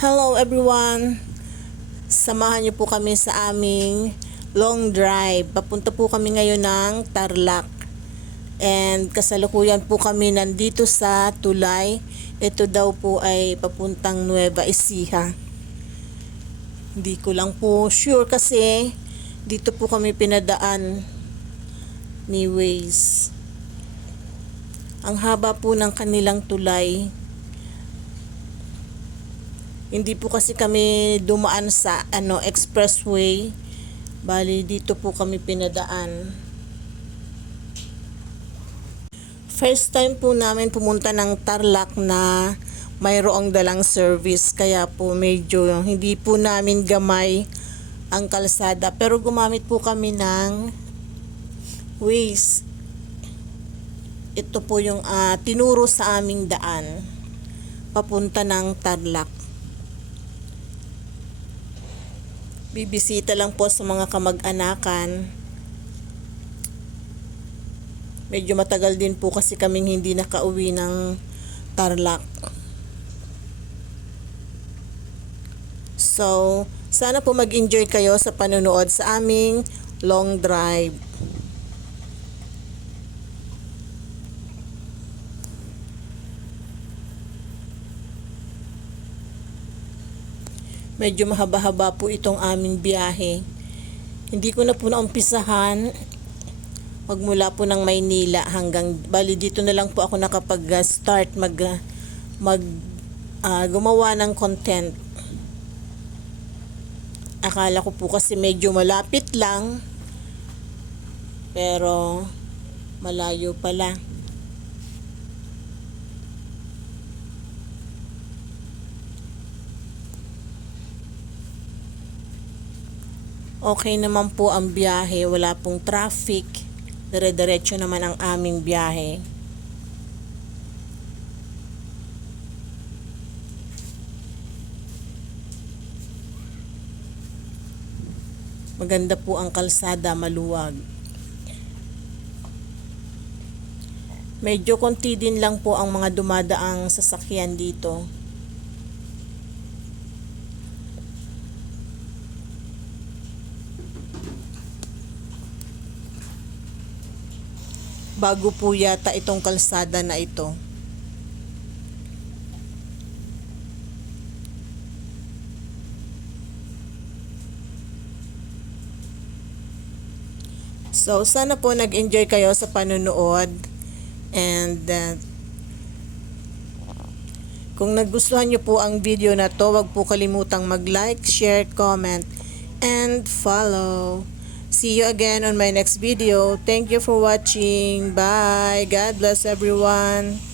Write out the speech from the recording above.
Hello everyone! Samahan niyo po kami sa aming long drive. Papunta po kami ngayon ng Tarlac. And kasalukuyan po kami nandito sa Tulay. Ito daw po ay papuntang Nueva Ecija. Hindi ko lang po sure kasi dito po kami pinadaan ni Waze. Ang haba po ng kanilang tulay. Hindi po kasi kami dumaan sa ano expressway. Bali dito po kami pinadaan. First time po namin pumunta ng Tarlac na mayroong dalang service kaya po medyo hindi po namin gamay ang kalsada pero gumamit po kami ng Waze. Ito po yung ah, tinuro sa aming daan papunta ng Tarlac. Bibisita lang po sa mga kamag-anakan. Medyo matagal din po kasi kaming hindi nakauwi ng Tarlac. So, sana po mag-enjoy kayo sa panonood sa aming long drive. Medyo mahaba-haba po itong aming biyahe. Hindi ko na po naumpisahan magmula po ng Maynila hanggang bali dito na lang po ako nakapag-start mag mag ah, gumawa ng content. Akala ko po kasi medyo malapit lang pero malayo pala. Okay naman po ang biyahe, wala pong traffic. Dire-diretso naman ang aming biyahe. Maganda po ang kalsada, maluwag. Medyo konti din lang po ang mga dumadaang sasakyan dito. Bago po yata itong kalsada na ito. So, sana po nag-enjoy kayo sa panonood. And, uh, kung nagustuhan nyo po ang video na to, wag po kalimutang mag-like, share, comment, and follow. See you again on my next video. Thank you for watching. Bye. God bless everyone.